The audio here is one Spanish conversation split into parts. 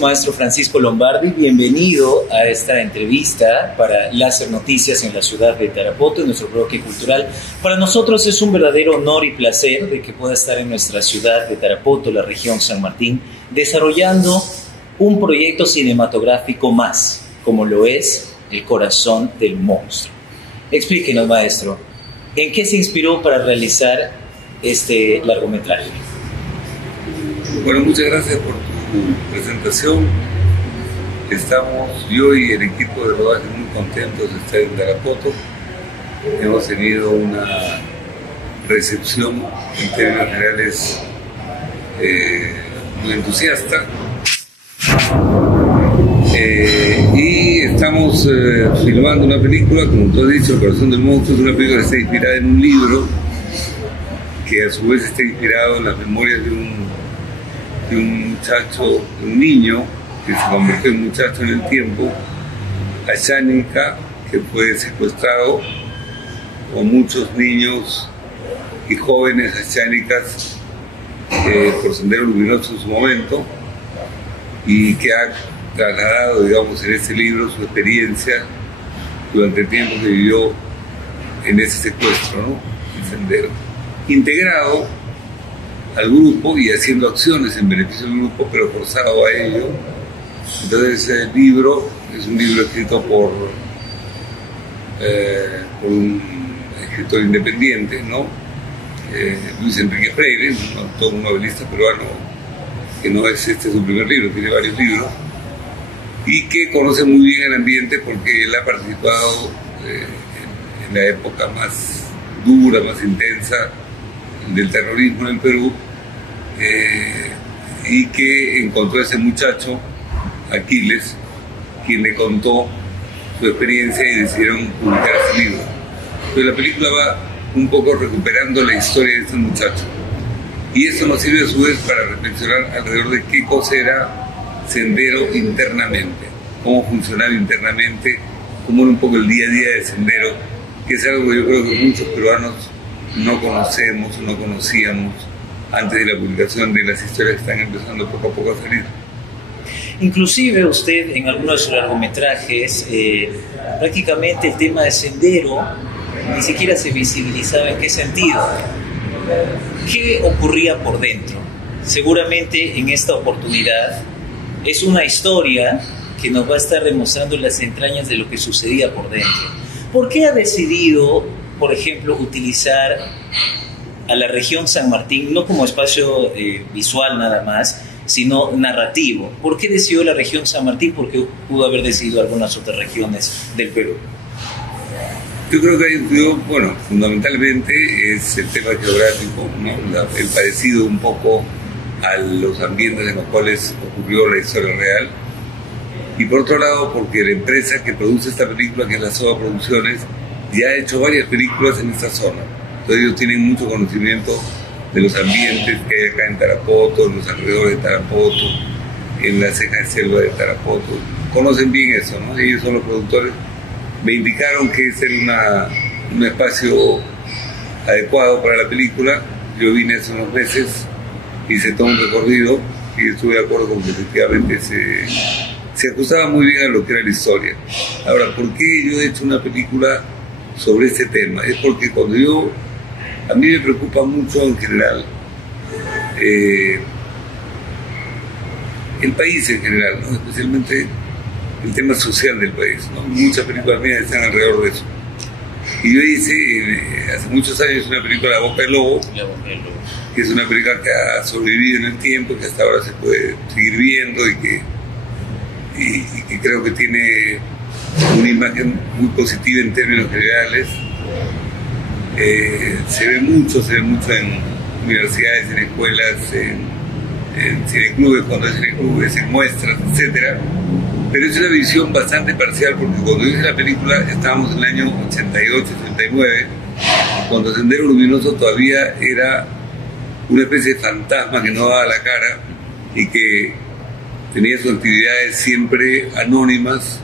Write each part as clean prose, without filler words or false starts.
Maestro Francisco Lombardi, bienvenido a esta entrevista para Láser Noticias en la ciudad de Tarapoto, en nuestro bloque cultural. Para nosotros es un verdadero honor y placer de que pueda estar en nuestra ciudad de Tarapoto, la región San Martín, desarrollando un proyecto cinematográfico más, como lo es El Corazón del Monstruo. Explíquenos, maestro, ¿en qué se inspiró para realizar este largometraje? Bueno, muchas gracias por tu presentación. Estamos, yo y el equipo de rodaje, muy contentos de estar en Tarapoto. Hemos tenido una recepción en términos generales muy entusiasta. Y estamos filmando una película, como tú has dicho, El Corazón del Monstruo. Es una película que está inspirada en un libro que a su vez está inspirado en las memorias de un muchacho, un niño que se convirtió en muchacho en el tiempo, Ashánica, que fue secuestrado, con muchos niños y jóvenes ashánicas por Sendero Luminoso en su momento, y que ha trasladado, digamos, en ese libro su experiencia durante el tiempo que vivió en ese secuestro, ¿no? El Sendero, integrado al grupo y haciendo acciones en beneficio del grupo, pero forzado a ello. Entonces el libro es un libro escrito por un escritor independiente, ¿no? Luis Enrique Freire, un novelista peruano, que no es este su primer libro, tiene varios libros, y que conoce muy bien el ambiente porque él ha participado en la época más dura, más intensa del terrorismo en el Perú, y que encontró a ese muchacho, Aquiles, quien le contó su experiencia y decidieron publicar ese libro. Entonces la película va un poco recuperando la historia de este muchacho, y eso nos sirve a su vez para reflexionar alrededor de qué cosa era Sendero internamente, cómo funcionaba internamente, cómo era un poco el día a día de Sendero, que es algo que yo creo que muchos peruanos no conocemos o no conocíamos antes de la publicación de las historias que están empezando poco a poco a salir. Inclusive usted en algunos de sus largometrajes prácticamente el tema de Sendero ni siquiera se visibilizaba. ¿En qué sentido? ¿Qué ocurría por dentro? Seguramente en esta oportunidad es una historia que nos va a estar demostrando las entrañas de lo que sucedía por dentro. ¿Por qué ha decidido, por ejemplo, utilizar a la región San Martín no como espacio visual nada más, sino narrativo? ¿Por qué decidió la región San Martín? Porque pudo haber decidido algunas otras regiones del Perú. Yo creo que ha influido, bueno, fundamentalmente es el tema geográfico, ¿no? El parecido un poco a los ambientes en los cuales ocurrió la historia real. Y por otro lado, porque la empresa que produce esta película, que es la SOA Producciones, ya ha hecho varias películas en esta zona. Entonces ellos tienen mucho conocimiento de los ambientes que hay acá en Tarapoto, en los alrededores de Tarapoto, en la ceja de selva de Tarapoto. Conocen bien eso, ¿no? Ellos son los productores. Me indicaron que ese era un espacio adecuado para la película. Yo vine hace unos meses, hice todo un recorrido y estuve de acuerdo con que efectivamente se ajustaba muy bien a lo que era la historia. Ahora, ¿por qué yo he hecho una película sobre este tema? Es porque a mí me preocupa mucho en general el país en general, ¿no? Especialmente el tema social del país, ¿no? Muchas películas mías están alrededor de eso. Y yo hice hace muchos años una película, La Boca del Lobo, que es una película que ha sobrevivido en el tiempo, que hasta ahora se puede seguir viendo y que creo que tiene una imagen muy positiva en términos generales. Se ve mucho en universidades, en escuelas, en cineclubes, cuando hay cineclubes, en muestras, etc. Pero es una visión bastante parcial, porque cuando hice la película estábamos en el año 88, 89, cuando Sendero Luminoso todavía era una especie de fantasma que no daba la cara y que tenía sus actividades siempre anónimas,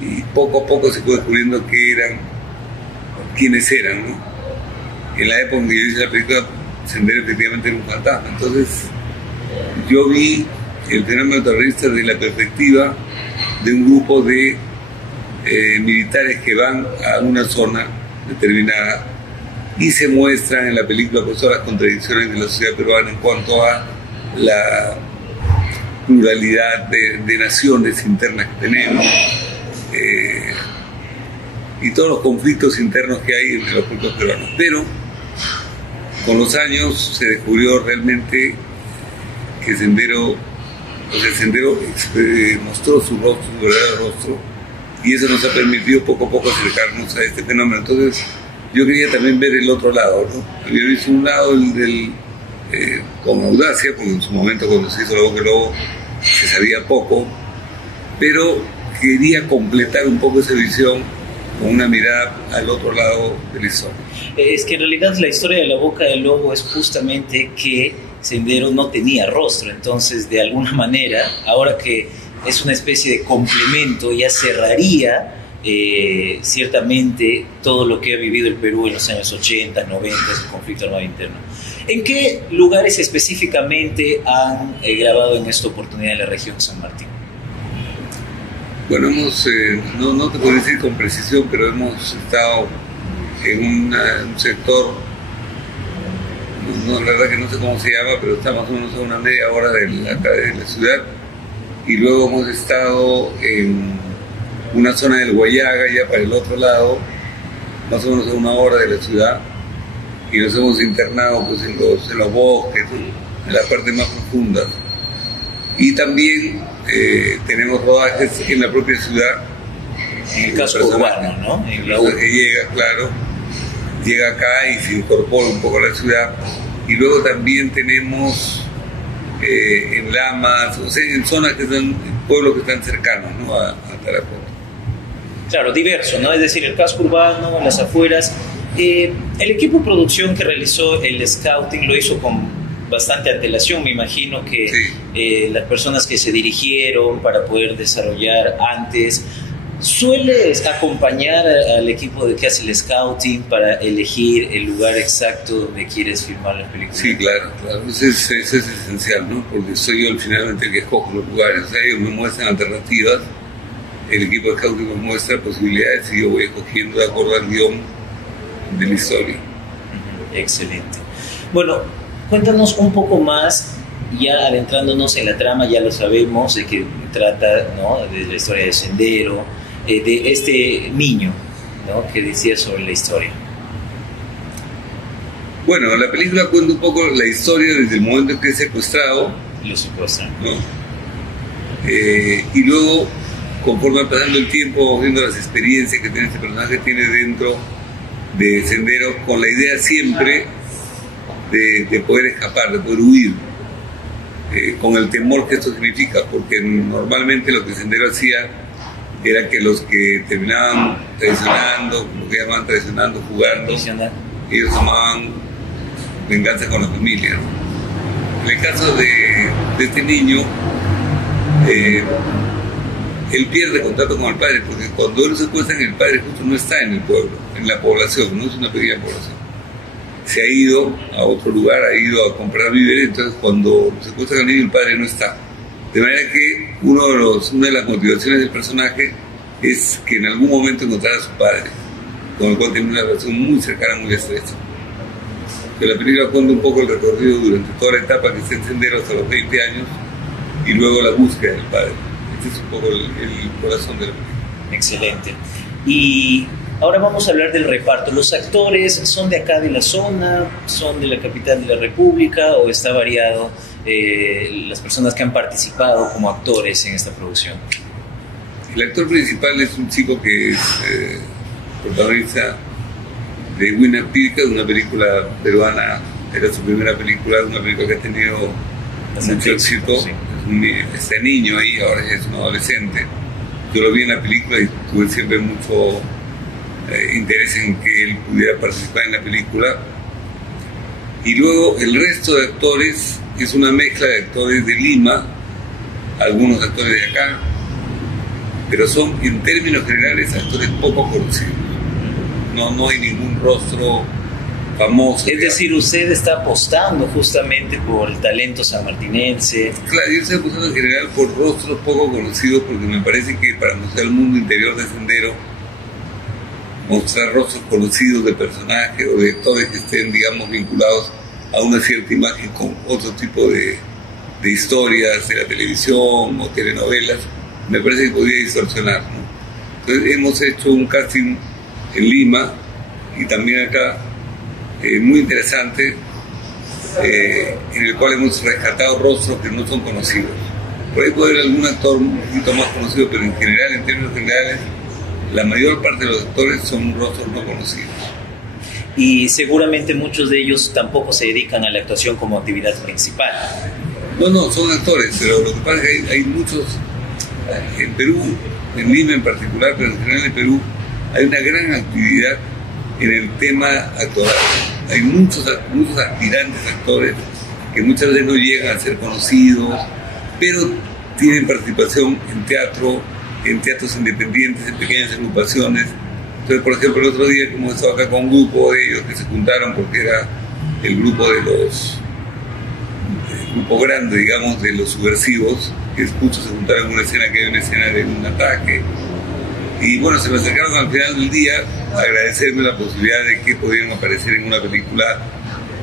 y poco a poco se fue descubriendo quiénes eran, ¿no? En la época en que yo hice la película, Sendero efectivamente era un fantasma. Entonces yo vi el fenómeno terrorista desde la perspectiva de un grupo de militares que van a una zona determinada y se muestran en la película pues todas las contradicciones de la sociedad peruana en cuanto a la pluralidad de naciones internas que tenemos y todos los conflictos internos que hay entre los pueblos peruanos. Pero con los años se descubrió realmente que Sendero mostró su rostro, su verdadero rostro, y eso nos ha permitido poco a poco acercarnos a este fenómeno. Entonces yo quería también ver el otro lado, ¿no? Había visto un lado con audacia, porque en su momento cuando se hizo La Boca del Lobo se sabía poco, pero quería completar un poco esa visión con una mirada al otro lado de la historia. Es que en realidad la historia de La Boca del Lobo es justamente que Sendero no tenía rostro, entonces de alguna manera, ahora que es una especie de complemento, ya cerraría ciertamente todo lo que ha vivido el Perú en los años 80, 90, el conflicto armado interno. ¿En qué lugares específicamente han grabado en esta oportunidad en la región San Martín? Bueno, no te puedo decir con precisión, pero hemos estado en un sector, la verdad que no sé cómo se llama, pero está más o menos a una media hora de la ciudad, y luego hemos estado en una zona del Guayaga, ya para el otro lado, más o menos a una hora de la ciudad, y nos hemos internado pues, en los bosques, en las partes más profundas. Y también tenemos rodajes en la propia ciudad. En el caso urbano, ¿no? En la que llega acá y se incorpora un poco a la ciudad. Y luego también tenemos en Lamas, o sea, en zonas que están, pueblos que están cercanos, ¿no? a Tarapoto. Claro, diverso, ¿no? Es decir, el casco urbano, las afueras. El equipo de producción que realizó el scouting lo hizo con bastante antelación, me imagino que sí. Las personas que se dirigieron para poder desarrollar antes, ¿sueles acompañar al equipo que hace el scouting para elegir el lugar exacto donde quieres filmar la película? Sí, claro. Eso es esencial, ¿no? Porque soy yo finalmente el que escojo los lugares. O sea, ellos me muestran alternativas, el equipo de scouting me muestra posibilidades y yo voy escogiendo de acuerdo al guión de la historia. Excelente. Bueno, cuéntanos un poco más, ya adentrándonos en la trama, ya lo sabemos, de que trata, ¿no?, de la historia de Sendero, de este niño, ¿no?, que decía sobre la historia. Bueno, la película cuenta un poco la historia desde el momento en que es secuestrado. Lo secuestran. ¿No? Y luego, conforme va pasando el tiempo, viendo las experiencias que tiene este personaje, tiene dentro de Sendero, con la idea siempre de poder escapar, de poder huir, con el temor que esto significa, porque normalmente lo que Sendero hacía era que los que terminaban traicionando, lo que llamaban traicionando, jugando, ellos tomaban venganza con la familia. En el caso de este niño, él pierde contacto con el padre, porque cuando él se secuestra, el padre justo no está en el pueblo, en la población, no es una pequeña población. Se ha ido a otro lugar, ha ido a comprar víveres, entonces cuando se secuestra al niño, el padre no está. De manera que una de las motivaciones del personaje es que en algún momento encontrara a su padre, con el cual tiene una relación muy cercana, muy estrecha. La película cuenta un poco el recorrido durante toda la etapa que está en Sendero hasta los 20 años y luego la búsqueda del padre. Este es un poco el corazón de la película. Excelente. Y ahora vamos a hablar del reparto. ¿Los actores son de acá de la zona, son de la capital de la República o está variado las personas que han participado como actores en esta producción? El actor principal es un chico que es protagonista de Huayna Pirca, una película peruana, era su primera película, una película que ha tenido mucho éxito. Sí. Este niño ahí, ahora ya es un adolescente. Yo lo vi en la película y tuve siempre mucho interés en que él pudiera participar en la película. Y luego el resto de actores es una mezcla de actores de Lima, algunos actores de acá, pero son en términos generales actores poco conocidos. No hay ningún rostro famosos. Es decir, usted está apostando justamente por el talento sanmartinense. Claro, yo estoy apostando en general por rostros poco conocidos, porque me parece que para mostrar el mundo interior de Sendero, mostrar rostros conocidos de personajes o de actores que estén, digamos, vinculados a una cierta imagen con otro tipo de historias de la televisión o telenovelas, me parece que podría distorsionar, ¿no? Entonces hemos hecho un casting en Lima y también acá, muy interesante, en el cual hemos rescatado rostros que no son conocidos. Por ahí puede haber algún actor un poquito más conocido, pero en general, en términos generales, la mayor parte de los actores son rostros no conocidos. Y seguramente muchos de ellos tampoco se dedican a la actuación como actividad principal. No, son actores, pero lo que pasa es que hay muchos, en Perú, en Lima en particular, pero en general en Perú, hay una gran actividad en el tema actoral. Hay muchos aspirantes actores que muchas veces no llegan a ser conocidos, pero tienen participación en teatro, en teatros independientes, en pequeñas agrupaciones. Entonces, por ejemplo, el otro día que hemos estado acá con un grupo de ellos que se juntaron porque era el grupo el grupo grande, digamos, de los subversivos, que muchos se juntaron en una escena que hay una escena de un ataque. Y bueno, se me acercaron al final del día a agradecerme la posibilidad de que pudieran aparecer en una película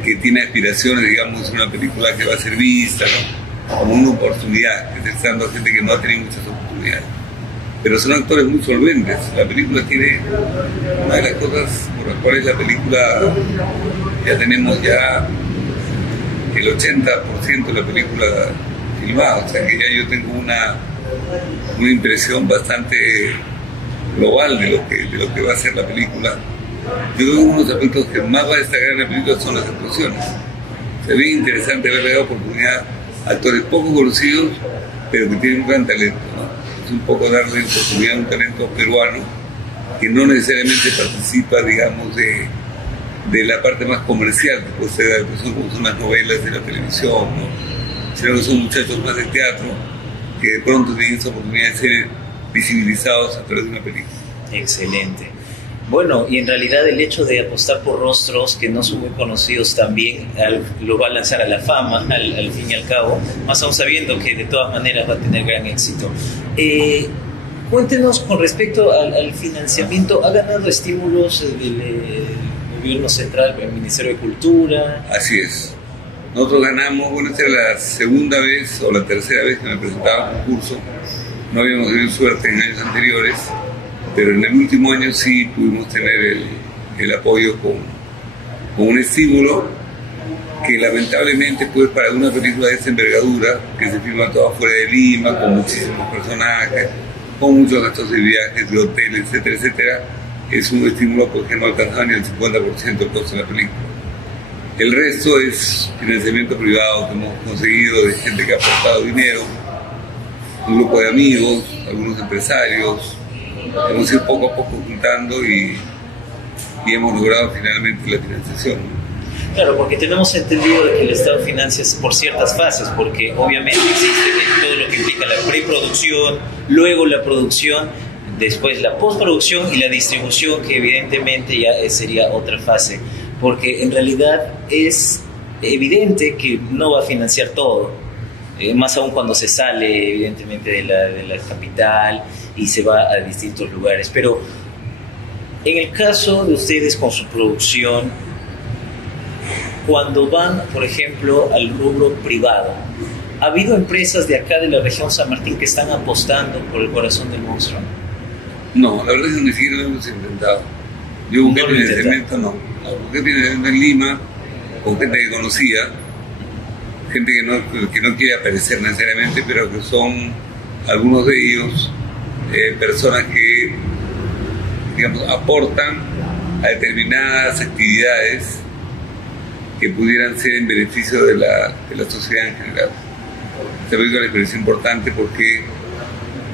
que tiene aspiraciones, digamos, una película que va a ser vista, ¿no?, como una oportunidad, que está dando a gente que no ha tenido muchas oportunidades. Pero son actores muy solventes. La película tiene una de las cosas por las cuales la película ya tenemos el 80% de la película filmada, o sea que ya yo tengo una impresión bastante global de lo que va a ser la película. Yo creo que uno de los aspectos que más va a destacar en la película son las actuaciones. Se ve interesante haberle dado oportunidad a actores poco conocidos, pero que tienen un gran talento, ¿no? Es un poco darle oportunidad a un talento peruano que no necesariamente participa, digamos, de la parte más comercial que puede ser, que son las novelas de la televisión, ¿no?, sino que son muchachos más de teatro que de pronto tienen esa oportunidad de ser visibilizados a través de una película. Excelente. Bueno, y en realidad el hecho de apostar por rostros que no son muy conocidos también lo va a lanzar a la fama, al fin y al cabo, más aún sabiendo que de todas maneras va a tener gran éxito. Cuéntenos con respecto al financiamiento. ¿Ha ganado estímulos del gobierno central, el Ministerio de Cultura? Así es. Nosotros ganamos, bueno, esta era la segunda vez o la tercera vez que me presentaba un concurso. No habíamos tenido suerte en años anteriores, pero en el último año sí pudimos tener el apoyo con un estímulo que lamentablemente, pues, para una película de esta envergadura, que se filma toda fuera de Lima, con muchísimos personajes, con muchos gastos de viajes, de hotel, etcétera, etcétera, es un estímulo porque no alcanzaba ni el 50% del costo de la película. El resto es financiamiento privado que hemos conseguido de gente que ha aportado dinero, un grupo de amigos, algunos empresarios. Hemos ido poco a poco juntando y hemos logrado finalmente la financiación. Claro, porque tenemos entendido de que el Estado financia por ciertas fases, porque obviamente existe todo lo que implica la preproducción, luego la producción, después la postproducción y la distribución, que evidentemente ya sería otra fase, porque en realidad es evidente que no va a financiar todo, más aún cuando se sale evidentemente de la capital y se va a distintos lugares. Pero en el caso de ustedes con su producción, cuando van, por ejemplo, al rubro privado, ¿ha habido empresas de acá de la región San Martín que están apostando por el corazón del monstruo? No, la verdad es que ni siquiera lo hemos intentado. Yo busqué financiamiento, busqué financiamiento en Lima con gente que conocía, gente que no quiere aparecer necesariamente, pero que son algunos de ellos personas que, digamos, aportan a determinadas actividades que pudieran ser en beneficio de la sociedad en general. Esta película me pareció importante porque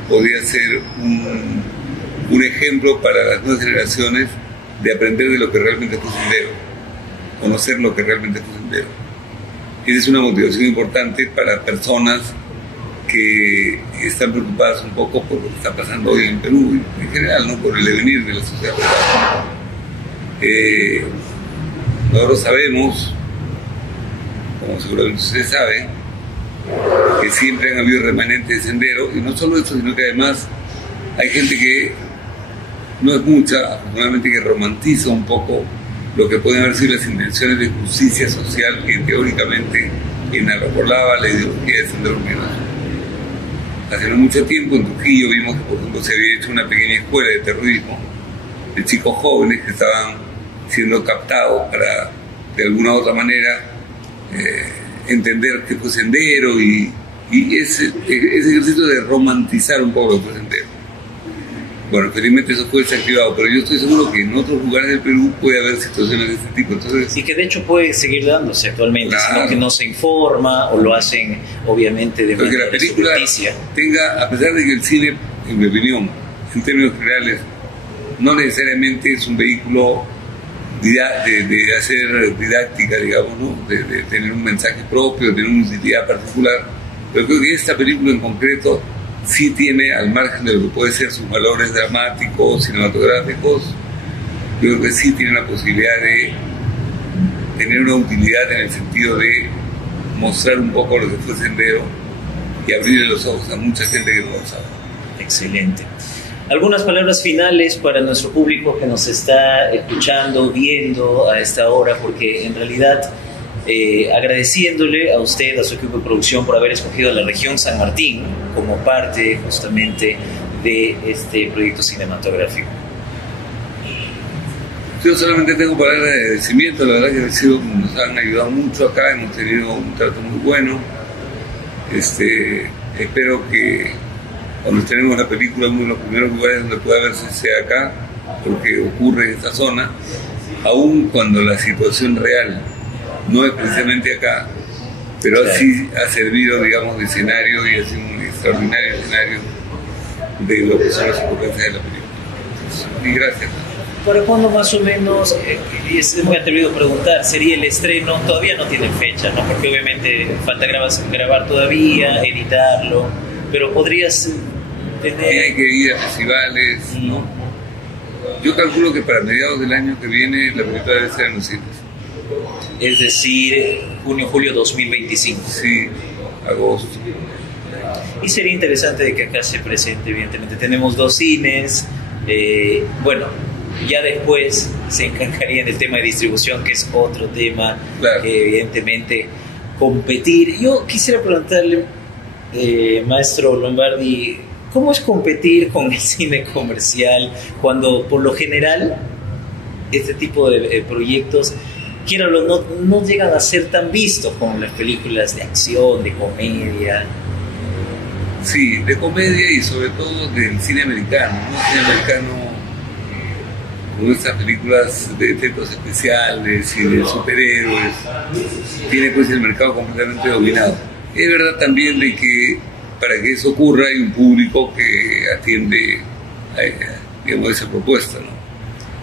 podría ser un ejemplo para las nuevas generaciones de aprender de lo que realmente fue Sendero, conocer lo que realmente fue Sendero. Esa es una motivación importante para personas que están preocupadas un poco por lo que está pasando hoy en Perú, en general, ¿no?, por el devenir de la sociedad peruana. Nosotros sabemos, como seguramente ustedes saben, que siempre han habido remanentes de Sendero, y no solo eso, sino que además hay gente que, no es mucha, afortunadamente, que romantiza un poco lo que pueden haber sido las intenciones de justicia social que teóricamente enarbolaba la ideología de Sendero Luminoso. Hace no mucho tiempo en Trujillo vimos que, por ejemplo, se había hecho una pequeña escuela de terrorismo de chicos jóvenes que estaban siendo captados para, de alguna u otra manera, entender que fue Sendero y ese ejercicio de romantizar un poco lo que fue Sendero. Bueno, felizmente eso fue desactivado, pero yo estoy seguro que en otros lugares del Perú puede haber situaciones de este tipo. Entonces, y que de hecho puede seguir dándose actualmente, claro, sino que no se informa o lo hacen obviamente de manera que la película tenga, a pesar de que el cine, en mi opinión, en términos generales, no necesariamente es un vehículo de hacer didáctica, digamos, ¿no? de tener un mensaje propio, de tener una utilidad particular, pero creo que esta película en concreto sí tiene, al margen de lo que puede ser sus valores dramáticos, cinematográficos, yo creo que sí tiene la posibilidad de tener una utilidad en el sentido de mostrar un poco lo que fue Sendero y abrirle los ojos a mucha gente que no lo sabe. Excelente. Algunas palabras finales para nuestro público que nos está escuchando, viendo a esta hora, porque en realidad agradeciéndole a usted, a su equipo de producción, por haber escogido la región San Martín como parte justamente de este proyecto cinematográfico. Yo solamente tengo palabras de agradecimiento, la verdad que nos han ayudado mucho acá, hemos tenido un trato muy bueno. Espero que cuando tenemos la película, uno de los primeros lugares donde pueda verse sea acá, porque ocurre en esta zona, aun cuando la situación real no es precisamente acá, pero claro, sí ha servido, digamos, de escenario y ha sido un extraordinario escenario de lo que son las circunstancias de la película. Entonces, y gracias. ¿Para cuándo más o menos, y es muy atrevido preguntar, sería el estreno? Todavía no tiene fecha, ¿no? Porque obviamente falta grabar todavía, editarlo, pero podrías tener... Hay que ir a festivales, ¿no? Yo calculo que para mediados del año que viene la película debe estar en los cines. Es decir, junio, julio 2025. Sí, agosto. Y sería interesante de que acá se presente, evidentemente. Tenemos 2 cines, bueno, ya después se encargaría del tema de distribución, que es otro tema, claro, que evidentemente competir. Yo quisiera preguntarle, maestro Lombardi, ¿cómo es competir con el cine comercial cuando por lo general este tipo de proyectos, quiero no llegan a ser tan vistos como las películas de acción, de comedia? Sí, de comedia y sobre todo del cine americano, ¿no? El cine americano, con estas películas de efectos especiales y de superhéroes, tiene pues el mercado completamente dominado. Es verdad también de que para que eso ocurra hay un público que atiende a, digamos, esa propuesta, ¿no?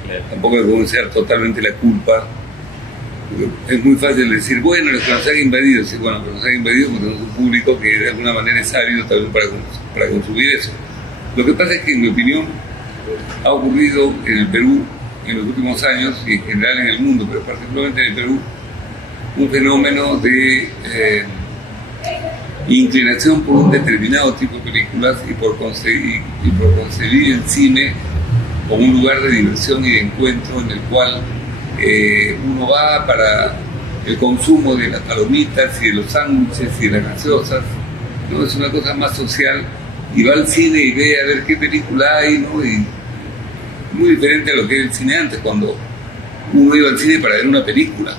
Claro. Tampoco le podemos echar totalmente la culpa. Es muy fácil decir, bueno, los que nos han invadido, sí, bueno, pero nos han invadido porque tenemos un público que de alguna manera es ávido también para consumir eso. Lo que pasa es que, en mi opinión, ha ocurrido en el Perú en los últimos años y en general en el mundo, pero particularmente en el Perú, un fenómeno de inclinación por un determinado tipo de películas y por concebir el cine como un lugar de diversión y de encuentro en el cual uno va para el consumo de las palomitas y de los sándwiches y de las gaseosas, ¿no? Es una cosa más social, y va al cine y ve a ver qué película hay, ¿no? Y muy diferente a lo que era el cine antes, cuando uno iba al cine para ver una película,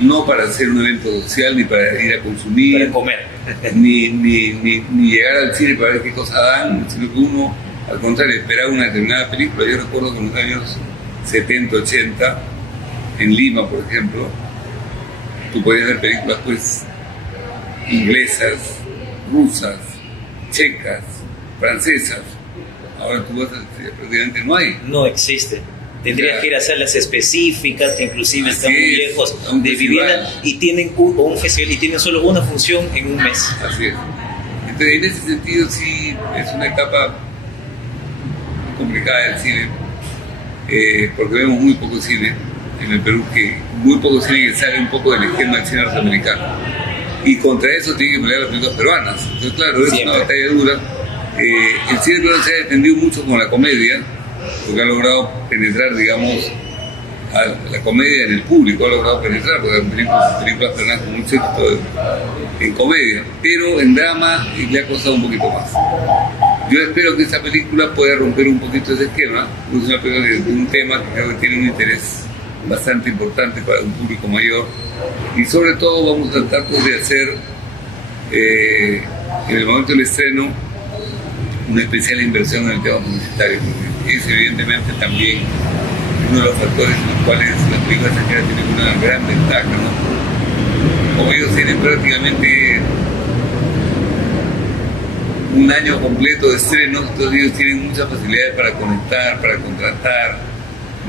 no para hacer un evento social, ni para ir a consumir, para comer, ni llegar al cine para ver qué cosas dan, sino que uno, al contrario, esperaba una determinada película. Yo recuerdo que en los años 70, 80, en Lima, por ejemplo, tú podías ver películas pues inglesas, rusas, checas, francesas. Ahora tú vas a prácticamente no hay. No existe. Tendrías que ir a salas específicas que inclusive están muy lejos de vivienda y tienen un festival y tienen solo una función en un mes. Así es. Entonces, en ese sentido sí es una etapa complicada del cine, porque vemos muy poco cine. en el Perú que muy poco cine que sale un poco del esquema del cine norteamericano. Y contra eso tiene que pelear las películas peruanas. Entonces, claro, es una batalla dura. El cine peruano se ha defendido mucho con la comedia, porque ha logrado penetrar, digamos, a la comedia en el público, ha logrado penetrar, porque hay películas peruanas con mucho éxito en comedia, pero en drama le ha costado un poquito más. Yo espero que esta película pueda romper un poquito ese esquema, es una película de un tema que creo que tiene un interés bastante importante para un público mayor, y sobre todo vamos a tratar pues, de hacer en el momento del estreno una especial inversión en el tema publicitario, porque es evidentemente también uno de los factores en los cuales las películas extranjeras tienen una gran ventaja, ¿no? Como ellos tienen prácticamente un año completo de estrenos, entonces ellos tienen muchas facilidades para conectar, para contratar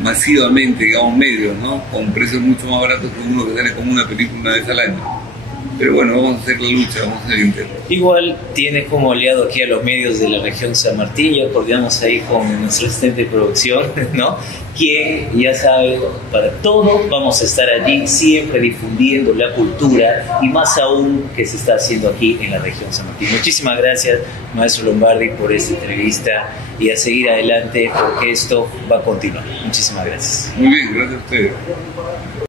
masivamente, digamos, medios, ¿no? Con precios mucho más baratos que uno que sale como una película una vez al año. Pero bueno, vamos a hacer la lucha, vamos a hacer el intento. Igual tiene como aliado aquí a los medios de la región San Martín, ya coordinamos ahí con nuestro asistente de producción, ¿no? Quien ya sabe, para todo vamos a estar allí siempre difundiendo la cultura y más aún que se está haciendo aquí en la región San Martín. Muchísimas gracias, maestro Lombardi, por esta entrevista y a seguir adelante porque esto va a continuar. Muchísimas gracias. Muy bien, gracias a ustedes.